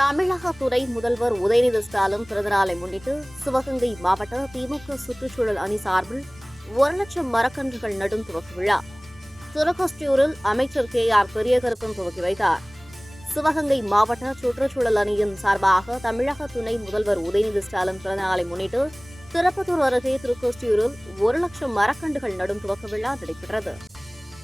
தமிழக துறை முதல்வர் உதயநிதி ஸ்டாலின் பிறந்தநாளை முன்னிட்டு சிவகங்கை மாவட்ட திமுக சுற்றுச்சூழல் அணி சார்பில் ஒரு லட்சம் மரக்கன்றுகள் நடும் துவக்க விழா. துரகஸ்டியூரில் அமைச்சர் கே ஆர் பெரியகருப்பன் துவக்கி வைத்தார். சிவகங்கை மாவட்ட சுற்றுச்சூழல் அணியின் சார்பாக தமிழக துணை முதல்வர் உதயநிதி ஸ்டாலின் பிறந்தநாளை முன்னிட்டு திருப்பத்தூர் அருகே திருக்கோஸ்டியூரில் ஒரு லட்சம் மரக்கன்றுகள் நடும் துவக்க விழா நடைபெற்றது.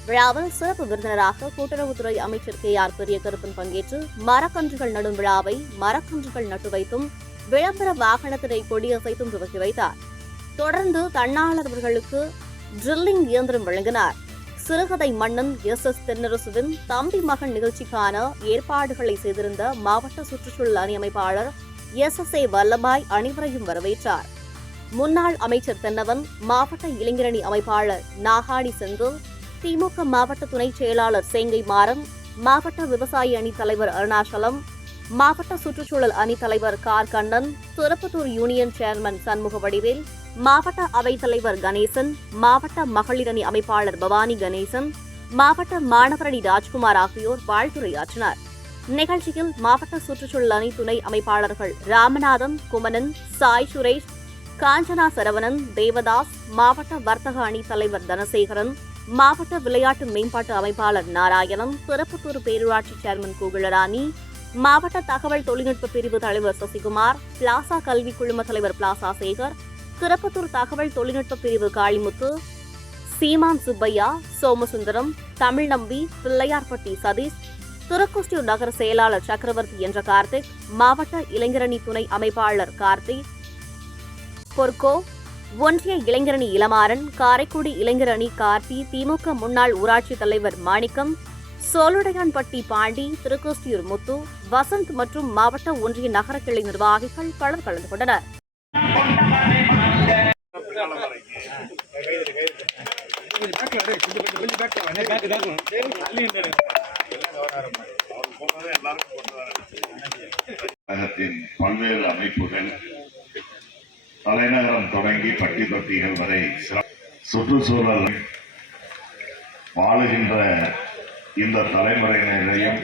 விழாவில் சிறப்பு விருந்தினராக கூட்டுறவுத்துறை அமைச்சர் கே ஆர் பெரியகருப்பன் பங்கேற்று மரக்கன்றுகள் நடும் விழாவை மரக்கன்றுகள் நட்டு வைத்தும் விளம்பர வாகனத்தினை கொடியசைத்தும் துவக்கி வைத்தார். தொடர்ந்து தன்னாளர்களுக்கு ட்ரில்லிங் இயந்திரம் வழங்கினார். சிறுகதை மன்னன் எஸ். எஸ். தென்னரசுவின் தம்பி மகன் நிகழ்ச்சிக்கான ஏற்பாடுகளை செய்திருந்த மாவட்ட சுற்றுச்சூழல் அணி அமைப்பாளர் எஸ். எஸ். ஏ. வல்லபாய் அனைவரையும் வரவேற்றார். முன்னாள் அமைச்சர் தென்னவன் மாவட்ட இளைஞரணி அமைப்பாளர் நாகாடி செந்தில் திமுக மாவட்ட துணைச் செயலாளர் சேங்கை மாறன் மாவட்ட விவசாய அணி தலைவர் அருணாச்சலம் மாவட்ட சுற்றுச்சூழல் அணி தலைவர் car Kannan Tirupattur union chairman Shanmuga Vadivel மாவட்ட அவைத் தலைவர் கணேசன் மாவட்ட மகளிர் அணி அமைப்பாளர் பவானி கணேசன் மாவட்ட மாணவரணி ராஜ்குமார் ஆகியோர் வாழ்த்துரையாற்றினர். நிகழ்ச்சியில் மாவட்ட சுற்றுச்சூழல் அணி துணை அமைப்பாளர்கள் ராமநாதன் குமணன் சாய் சுரேஷ் காஞ்சனா சரவணன் தேவதாஸ் மாவட்ட வர்த்தக அணி தலைவர் தனசேகரன் மாவட்ட விளையாட்டு மேம்பாட்டு அமைப்பாளர் நாராயணன் திருப்பத்தூர் பேரூராட்சி சேர்மன் கோகுலராணி மாவட்ட தகவல் தொழில்நுட்ப பிரிவு தலைவர் சசிகுமார் பிளாசா கல்வி குழும தலைவர் பிளாசா சேகர் திருப்பத்தூர் தகவல் தொழில்நுட்ப பிரிவு காளிமுத்து சீமான் சுப்பையா சோமசுந்தரம் தமிழ் நம்பி பிள்ளையார்பட்டி சதீஷ் திருக்கோஷ்டியூர் நகர செயலாளர் சக்கரவர்த்தி என்ற கார்த்திக் மாவட்ட இளைஞரணி துணை அமைப்பாளர் கார்த்திக் பொர்கோ ஒன்றிய இளைஞரணி இளமாறன் காரைக்குடி இளைஞரணி கார்த்தி திமுக முன்னாள் ஊராட்சி தலைவர் மாணிக்கம் சோலுடையான்பட்டி பாண்டி திருக்கோஸ்தியூர் முத்து வசந்த் மற்றும் மாவட்ட ஒன்றிய நகர கிளை நிர்வாகிகள் பலர் கலந்து கொண்டனர். பல்வேறு அமைப்புகள் தலைநகரம் தொடங்கி பட்டி தொட்டிகள் வரை சுற்றுச்சூழல் வாழுகின்ற இந்த தலைமுறையினரையும்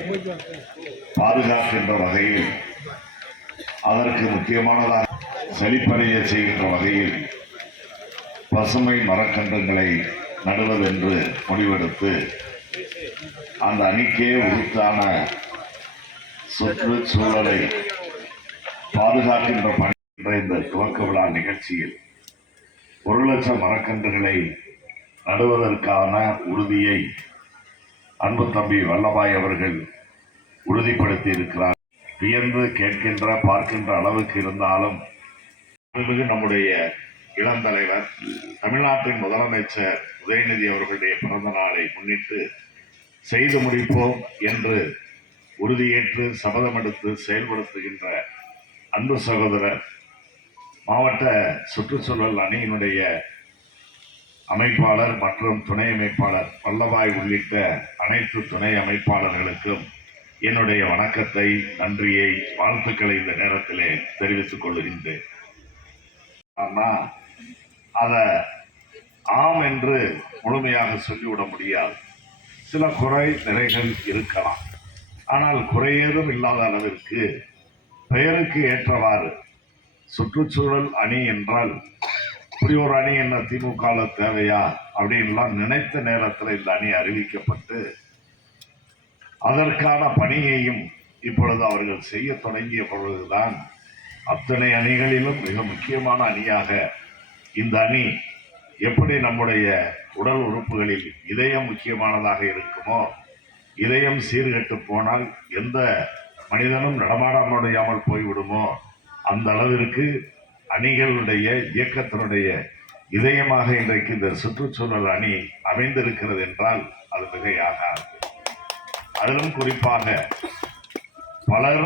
பாதுகாக்கின்ற வகையில் அதற்கு முக்கியமானதாக செழிப்படைய செய்கின்ற வகையில் பசுமை மரக்கன்றுகளை நடுவதென்று முடிவெடுத்து அந்த அணிக்கே உரித்தான சுற்றுச்சூழலை பாதுகாக்கின்ற பணி இந்த துவக்க விழா நிகழ்ச்சியில் ஒரு லட்சம் மரக்கன்றுகளை நடுவதற்கான உறுதியை அன்பு தம்பி வல்லபாய் அவர்கள் உறுதிப்படுத்தி இருக்கிறார் வியந்து கேட்கின்ற பார்க்கின்ற அளவுக்கு இருந்தாலும் நம்முடைய இளந்தலைவர் தமிழ்நாட்டின் முதலமைச்சர் உதயநிதி அவர்களுடைய பிறந்த நாளை முன்னிட்டு செய்து முடிப்போம் என்று உறுதியேற்று சபதமெடுத்து செயல்படுத்துகின்ற அன்பு சகோதரர் மாவட்ட சுற்றுச்சூழல் அணியினுடைய அமைப்பாளர் மற்றும் துணை அமைப்பாளர் வல்லபாய் உள்ளிட்ட அனைத்து துணை அமைப்பாளர்களுக்கும் என்னுடைய வணக்கத்தை நன்றியை வாழ்த்துக்களை இந்த நேரத்திலே தெரிவித்துக் கொள்கின்றேன். அதை ஆம் என்று முழுமையாக சொல்லிவிட முடியாது. சில குறை நிறைகள் இருக்கலாம். ஆனால் குறையேதும் இல்லாத அளவிற்கு பெயருக்கு ஏற்றவாறு சுற்றுச்சூழல் அணி என்றால் இப்படி ஒரு அணி என்ன திமுக தேவையா? அப்படின்லாம் நினைத்த நேரத்தில் இந்த அணி அறிவிக்கப்பட்டு அதற்கான பணியையும் இப்பொழுது அவர்கள் செய்ய தொடங்கிய பொழுதுதான் அத்தனை அணிகளிலும் மிக முக்கியமான அணியாக இந்த அணி எப்படி நம்முடைய உடல் உறுப்புகளில் இதயம் முக்கியமானதாக இருக்குமோ இதயம் சீர்கெட்டு போனால் எந்த மனிதனும் நடமாட முடியாமல் போய்விடுமோ அந்த அளவிற்கு அணிகளுடைய இயக்கத்தினுடைய இதயமாக இன்றைக்கு இந்த சுற்றுச்சூழல் அணி அமைந்திருக்கிறது என்றால் அது மிகையாகாது அதிலும் குறிப்பாக பலர்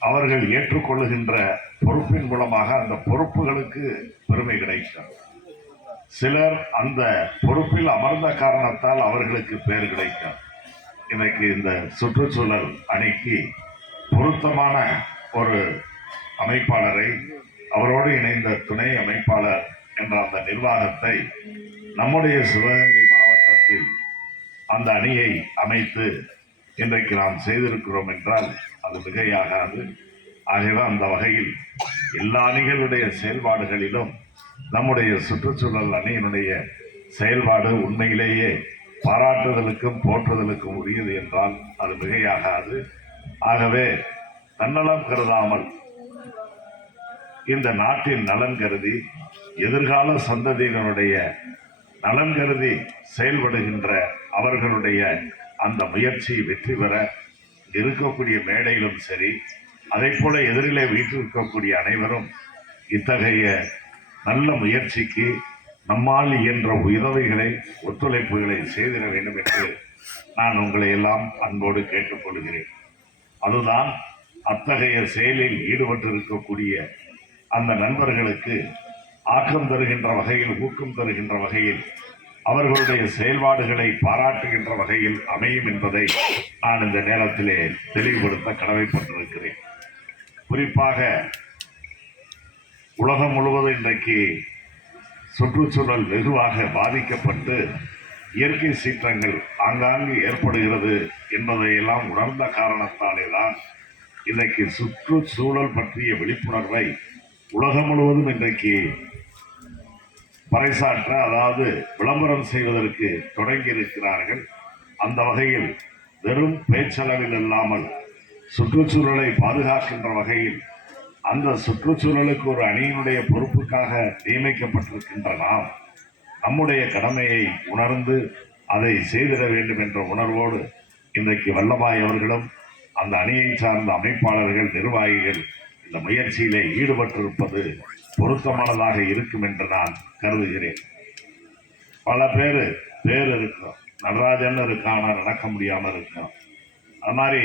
அவர்கள் ஏற்றுக்கொள்ளுகின்ற பொறுப்பின் மூலமாக அந்த பொறுப்புகளுக்கு பெருமை கிடைக்கும் சிலர் அந்த பொறுப்பில் அமர்ந்த காரணத்தால் அவர்களுக்கு பேர் கிடைக்கும் இன்னைக்கு இந்த சுற்றுச்சூழல் அணிக்கு பொருத்தமான ஒரு அமைப்பாளரை அவரோடு இணைந்த துணை அமைப்பாளர் என்ற அந்த நிர்வாகத்தை நம்முடைய சிவகங்கை மாவட்டத்தில் அந்த அணியை அமைத்து இன்றைக்கு நாம் செய்திருக்கிறோம் என்றால் அது மிகையாகாது. ஆகவே அந்த வகையில் எல்லா அணிகளுடைய செயல்பாடுகளிலும் நம்முடைய சுற்றுச்சூழல் அணியினுடைய செயல்பாடு உண்மையிலேயே பாராட்டுதலுக்கும் போற்றுதலுக்கும் உரியது என்றால் அது மிகையாகாது. ஆகவே தன்னலம் கருதாமல் இந்த நாட்டின் நலன் கருதி எதிர்கால சந்ததியினருடைய நலன் கருதி செயல்படுகின்ற அவர்களுடைய அந்த முயற்சி வெற்றி பெற இருக்கக்கூடிய மேடையிலும் சரி அதை போல எதிரிலே வீற்றிருக்கக்கூடிய அனைவரும் இத்தகைய நல்ல முயற்சிக்கு நம்மால் இயன்ற உதவிகளை ஒத்துழைப்புகளை செய்திட வேண்டும் என்று நான் உங்களை எல்லாம் அன்போடு கேட்டுக்கொள்கிறேன். அதுதான் அத்தகைய செயலில் ஈடுபட்டிருக்கக்கூடிய அந்த நண்பர்களுக்கு ஆக்கம் தருகின்ற வகையில் ஊக்கம் தருகின்ற வகையில் அவர்களுடைய செயல்பாடுகளை பாராட்டுகின்ற வகையில் அமையும் என்பதை நான் இந்த நேரத்திலே தெளிவுபடுத்த கடமைப்பட்டிருக்கிறேன். குறிப்பாக உலகம் முழுவதும் இன்றைக்கு சுற்றுச்சூழல் வெகுவாக பாதிக்கப்பட்டு இயற்கை சீற்றங்கள் ஆங்காங்கு ஏற்படுகிறது என்பதையெல்லாம் உணர்ந்த காரணத்தாலே தான் இன்றைக்கு சுற்றுச்சூழல் பற்றிய விழிப்புணர்வை உலகம் முழுவதும் இன்றைக்கு பறைசாற்ற அதாவது விளம்பரம் செய்வதற்கு தொடங்கி இருக்கிறார்கள் அந்த வகையில் வெறும் பேச்சளவில் இல்லாமல் சுற்றுச்சூழலை பாதுகாக்கின்ற வகையில் அந்த சுற்றுச்சூழலுக்கு ஒரு அணியினுடைய பொறுப்புக்காக நியமிக்கப்பட்டிருக்கின்ற நாம் நம்முடைய கடமையை உணர்ந்து அதை செய்திட வேண்டும் என்ற உணர்வோடு இன்றைக்கு வல்லபாய் அவர்களும் அந்த அணியை சார்ந்த அமைப்பாளர்கள் நிர்வாகிகள் இந்த முயற்சியிலே ஈடுபட்டிருப்பது பொருத்தமானதாக இருக்கும் என்று நான் கருதுகிறேன். பல பேர் பேர் இருக்கும் நடராஜன் இருக்கான் ஆனால் நடக்க முடியாமல் இருக்கும் அது மாதிரி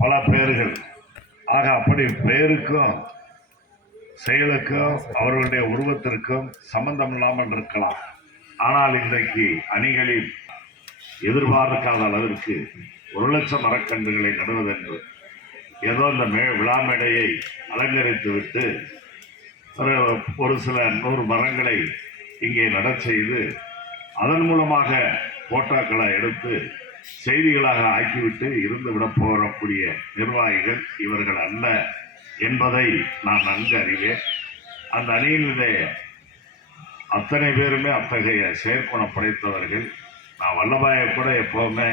பல பேர்கள். ஆக அப்படி பேருக்கும் செயலுக்கும் அவர்களுடைய உருவத்திற்கும் சம்பந்தம் இல்லாமல் இருக்கலாம். ஆனால் இன்றைக்கு அணிகளில் எதிர்பார்க்காத அளவிற்கு ஒரு லட்சம் மரக்கன்றுகளை நடுவதென்று ஏதோ இந்த மே விழா மேடையை அலங்கரித்து விட்டு ஒரு ஒரு சில நூறு மரங்களை இங்கே நட செய்து அதன் மூலமாக போட்டோக்களை எடுத்து செய்திகளாக ஆக்கிவிட்டு இருந்து விட போகக்கூடிய நிர்வாகிகள் இவர்கள் அல்ல என்பதை நான் நன்கு அறிவேன். அந்த அணியிலே அத்தனை பேருமே அத்தகைய செயற்குணம் படைத்தவர்கள். நான் வல்லபாயை கூட எப்போவுமே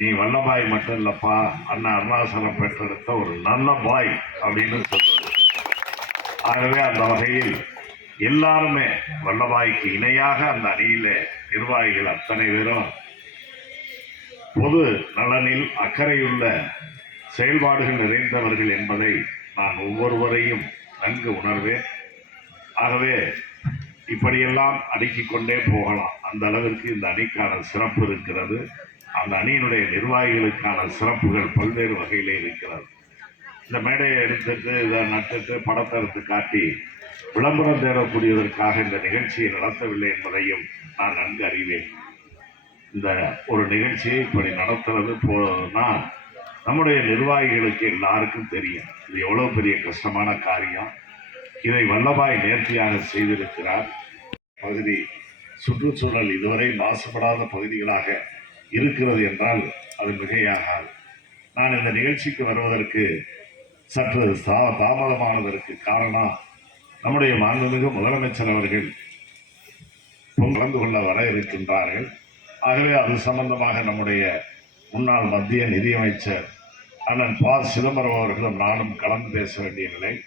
நீ வல்லபாய் மட்டும் இல்லப்பா. அண்ணா அருணாசலம் பெற்றெடுத்த ஒரு நல்ல பாய் அப்படின்னு சொல்லுவது ஆகவே அந்த வகையில் எல்லாருமே வல்லபாய்க்கு இணையாக அந்த அணியில நிர்வாகிகள் அத்தனை பேரும் பொது நலனில் அக்கறையுள்ள செயல்பாடுகள் நிறைந்தவர்கள் என்பதை நான் ஒவ்வொருவரையும் நன்கு உணர்வேன். ஆகவே இப்படியெல்லாம் அடுக்கிக் கொண்டே போகலாம். அந்த அளவிற்கு இந்த அணிக்கான சிறப்பு இருக்கிறது. அந்த அணியினுடைய நிர்வாகிகளுக்கான சிறப்புகள் பல்வேறு வகையில் இருக்கிறது. இந்த மேடையை எடுத்துட்டு இதை நட்டுட்டு படத்தை எடுத்து காட்டி விளம்பரம் தேடக்கூடியதற்காக இந்த நிகழ்ச்சியை நடத்தவில்லை என்பதையும் நான் நன்கு அறிவேன். இந்த ஒரு நிகழ்ச்சியை இப்படி நடத்துறது போதுன்னா நம்முடைய நிர்வாகிகளுக்கு எல்லாருக்கும் தெரியும். இது எவ்வளவு பெரிய கஷ்டமான காரியம். இதை வல்லபாய் நேர்த்தியாக செய்திருக்கிறார். பகுதி சுற்றுச்சூழல் இதுவரை மாசுபடாத பகுதிகளாக இருக்கிறது என்றால் அது மிகையாகாது. நான் இந்த நிகழ்ச்சிக்கு வருவதற்கு சற்று தா- தாமதமானதற்கு காரணம் நம்முடைய மாண்புமிகு முதலமைச்சர் அவர்கள் கலந்து கொள்ள வர இருக்கின்றார்கள். ஆகவே அது சம்பந்தமாக நம்முடைய முன்னாள் மத்திய நிதியமைச்சர் அண்ணன் ப. சிதம்பரம் அவர்களும் நானும் கலந்து பேச வேண்டிய நிலை.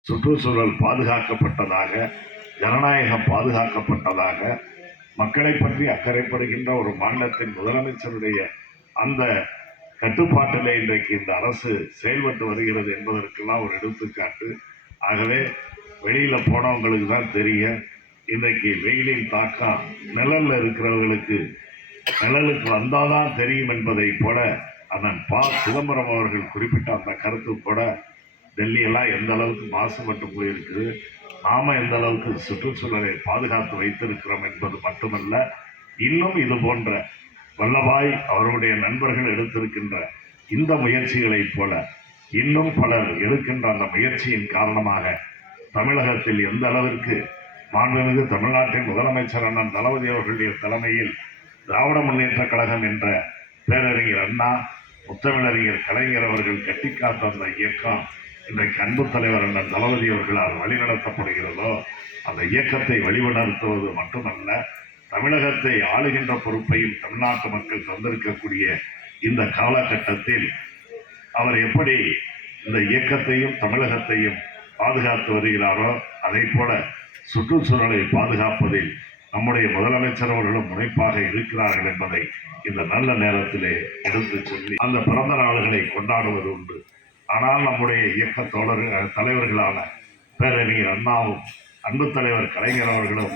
சுற்றுச்சூழல் பாதுகாக்கப்பட்டதாக ஜனநாயகம் பாதுகாக்கப்பட்டதாக மக்களை பற்றி அக்கறைப்படுகின்ற ஒரு மாநிலத்தின் முதலமைச்சருடைய அந்த கட்டுப்பாட்டிலே இன்றைக்கு இந்த அரசு செயல்பட்டு வருகிறது என்பதற்கெல்லாம் ஒரு எடுத்துக்காட்டு. ஆகவே வெளியில் போனவங்களுக்கு தான் தெரியும். இன்றைக்கு வெயிலின் தாக்கம் நிழலில் இருக்கிறவர்களுக்கு நிழலுக்கு வந்தாதான் தெரியும் என்பதை போல அண்ணன் ப. சிதம்பரம் அவர்கள் குறிப்பிட்ட அந்த கருத்து கூட டெல்லியெல்லாம் எந்த அளவுக்கு மாசுபட்டு போயிருக்குது நாம் எந்த அளவுக்கு சுற்றுச்சூழலை பாதுகாத்து வைத்திருக்கிறோம் என்பது மட்டுமல்ல இன்னும் இது போன்ற வல்லபாய் அவருடைய நண்பர்கள் எடுத்திருக்கின்ற இந்த முயற்சிகளைப் போல இன்னும் பலர் எடுக்கின்ற அந்த முயற்சியின் காரணமாக தமிழகத்தில் எந்த அளவிற்கு மாண்புமிகு தமிழ்நாட்டின் முதலமைச்சர் அண்ணன் தளபதி அவர்களுடைய தலைமையில் திராவிட முன்னேற்ற கழகம் என்ற பேரறிஞர் அண்ணா முத்தமிழறிஞர் கலைஞர் அவர்கள் கட்டிக்காத்த அந்த இயக்கம் இன்றைக்கு அன்பு தலைவர் என்ற தளபதி அவர்களால் வழிநடத்தப்படுகிறதோ அந்த இயக்கத்தை வழிநடத்துவது மட்டுமல்ல தமிழகத்தை ஆளுகின்ற பொறுப்பையும் தமிழ்நாட்டு மக்கள் தந்திருக்கக்கூடிய இந்த காலகட்டத்தில் அவர் எப்படி இந்த இயக்கத்தையும் தமிழகத்தையும் பாதுகாத்து வருகிறாரோ அதை போல சுற்றுச்சூழலை பாதுகாப்பதில் நம்முடைய முதலமைச்சர் அவர்களும் முனைப்பாக இருக்கிறார்கள் என்பதை இந்த நல்ல நேரத்திலே எடுத்து சொல்லி அந்த பிறந்த நாள்களை கொண்டாடுவது உண்டு. ஆனால் நம்முடைய இயக்க தோழர்கள் தலைவர்களான பேரறிஞர் அண்ணாவும் அன்பு தலைவர் கலைஞர் அவர்களும்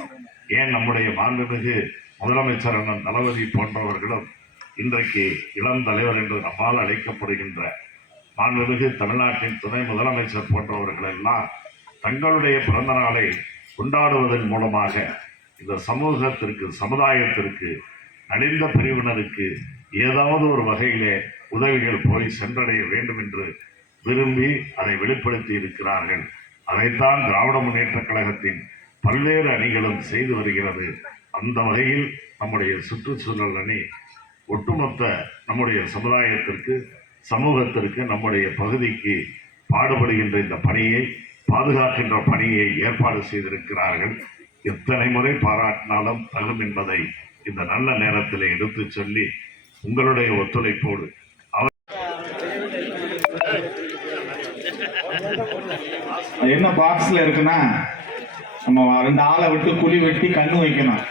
ஏன் நம்முடைய மாண்புமிகு முதலமைச்சர் அண்ணன் தளபதி போன்றவர்களும் இன்றைக்கு இளம் தலைவர் என்று நம்மால் அழைக்கப்படுகின்ற மாண்புமிகு தமிழ்நாட்டின் துணை முதலமைச்சர் போன்றவர்கள் எல்லாம் தங்களுடைய பிறந்த நாளை கொண்டாடுவதன் மூலமாக இந்த சமூகத்திற்கு சமுதாயத்திற்கு நலிந்த பிரிவினருக்கு ஏதாவது ஒரு வகையிலே உதவிகள் போய் சென்றடைய வேண்டும் என்று விரும்பி அதை வெளிப்படுத்தி இருக்கிறார்கள் அதைத்தான் திராவிட முன்னேற்ற கழகத்தின் பல்வேறு அணிகளும் செய்து வருகிறது. அந்த வகையில் நம்முடைய சுற்றுச்சூழல் அணி ஒட்டுமொத்த நம்முடைய சமுதாயத்திற்கு சமூகத்திற்கு நம்முடைய பகுதிக்கு பாடுபடுகின்ற இந்த பணியை பாதுகாக்கின்ற பணியை ஏற்பாடு செய்திருக்கிறார்கள். எத்தனை முறை பாராட்டினாலும் தகும் என்பதை இந்த நல்ல நேரத்தில் எடுத்துச் சொல்லி உங்களுடைய ஒத்துழைப்போடு அது என்ன பாக்ஸ்ல இருக்குன்னா நம்ம ரெண்டு ஆளை விட்டு குழி வெட்டி கண்ணு வைக்கணும்.